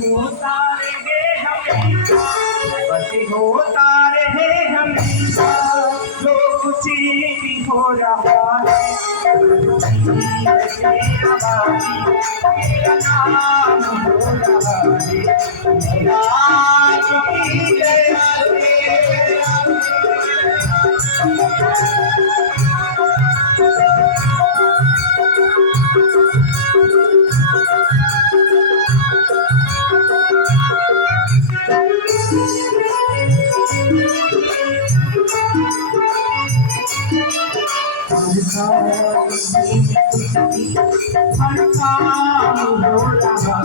होता रहे हमेशा, बस होता रहे हमेशा, जो कुछ भी हो रहा है मेरा बाकी मेरा नाम हो रहा है मेरा कभी दया हर काम हो रहा